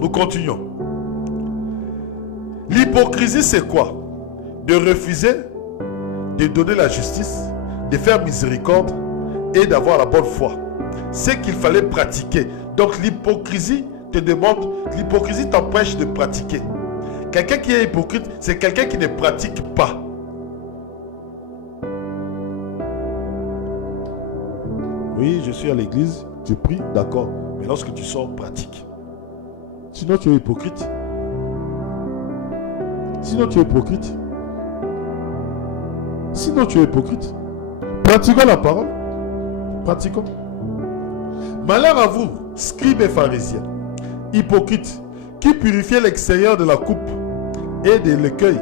Nous continuons. L'hypocrisie, c'est quoi? De refuser de donner la justice, de faire miséricorde et d'avoir la bonne foi. C'est qu'il fallait pratiquer. Donc l'hypocrisie te demande, l'hypocrisie t'empêche de pratiquer. Quelqu'un qui est hypocrite, c'est quelqu'un qui ne pratique pas. Oui, je suis à l'église, tu pries, d'accord. Mais lorsque tu sors, pratique. Sinon tu es hypocrite. Sinon tu es hypocrite. Sinon tu es hypocrite. Pratiquons la parole. Pratiquons. Malheur à vous, scribes et pharisiens, hypocrites, qui purifiez l'extérieur de la coupe et de l'écueil.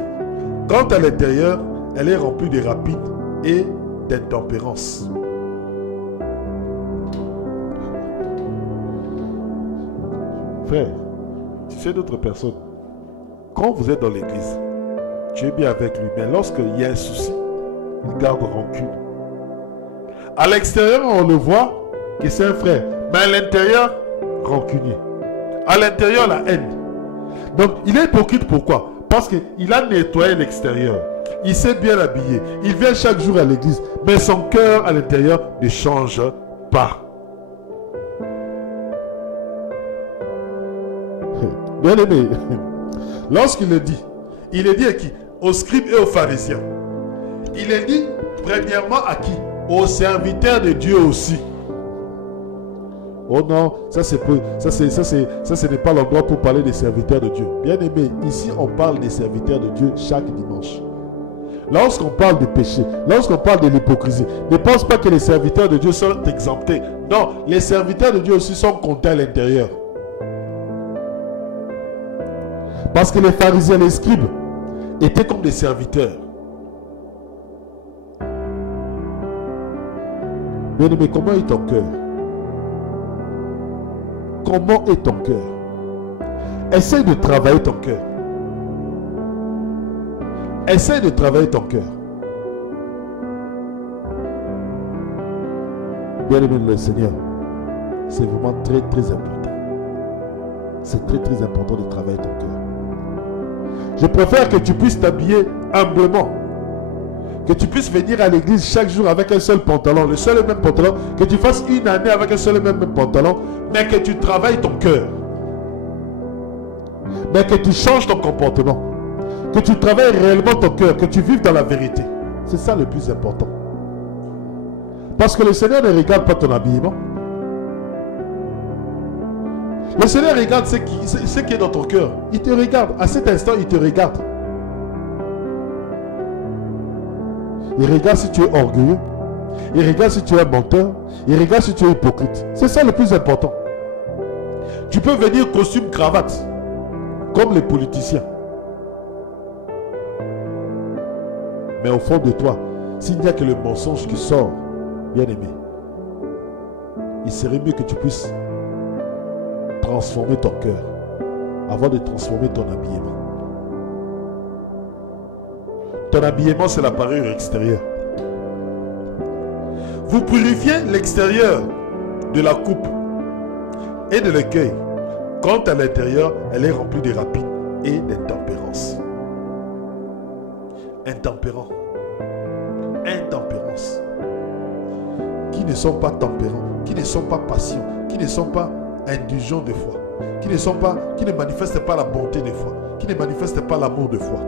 Quant à l'intérieur, elle est remplie de rapines et d'intempérance. Frère, tu sais d'autres personnes, quand vous êtes dans l'église, tu es bien avec lui, mais lorsqu'il y a un souci, il garde rancune. À l'extérieur, on le voit que c'est un frère, mais à l'intérieur, rancunier. À l'intérieur, la haine. Donc, il est hypocrite, pourquoi? Parce qu'il a nettoyé l'extérieur. Il s'est bien habillé. Il vient chaque jour à l'église, mais son cœur à l'intérieur ne change pas. Bien aimé, lorsqu'il le dit, il le dit à qui? Aux scribes et aux pharisiens. Il le dit premièrement à qui? Aux serviteurs de Dieu aussi. Oh non, ça ce n'est pas l'endroit pour parler des serviteurs de Dieu. Bien aimé, ici on parle des serviteurs de Dieu chaque dimanche. Lorsqu'on parle du péché, lorsqu'on parle de l'hypocrisie, ne pense pas que les serviteurs de Dieu sont exemptés. Non, les serviteurs de Dieu aussi sont comptés à l'intérieur. Parce que les pharisiens, les scribes, étaient comme des serviteurs. Bien aimé, comment est ton cœur? Comment est ton cœur? Essaye de travailler ton cœur. Essaye de travailler ton cœur. Bien aimé le Seigneur, c'est vraiment très très important. C'est très très important de travailler ton cœur. Je préfère que tu puisses t'habiller humblement. Que tu puisses venir à l'église chaque jour avec un seul pantalon, le seul et même pantalon. Que tu fasses une année avec un seul et même pantalon, mais que tu travailles ton cœur. Mais que tu changes ton comportement. Que tu travailles réellement ton cœur, que tu vives dans la vérité. C'est ça le plus important. Parce que le Seigneur ne regarde pas ton habillement. Le Seigneur regarde ce qui est dans ton cœur. Il te regarde. À cet instant, il te regarde. Il regarde si tu es orgueilleux. Il regarde si tu es menteur. Il regarde si tu es hypocrite. C'est ça le plus important. Tu peux venir costume cravate, comme les politiciens. Mais au fond de toi, s'il n'y a que le mensonge qui sort, bien aimé, il serait mieux que tu puisses transformer ton cœur avant de transformer ton habillement. Ton habillement, c'est la parure extérieure. Vous purifiez l'extérieur de la coupe et de l'écueil. Quant à l'intérieur, elle est remplie de rapines et d'intempérance. Intempérants. Intempérance. Qui ne sont pas tempérants, qui ne sont pas patients, qui ne sont pas indulgents de foi, qui ne manifestent pas la bonté de foi, qui ne manifestent pas l'amour de foi.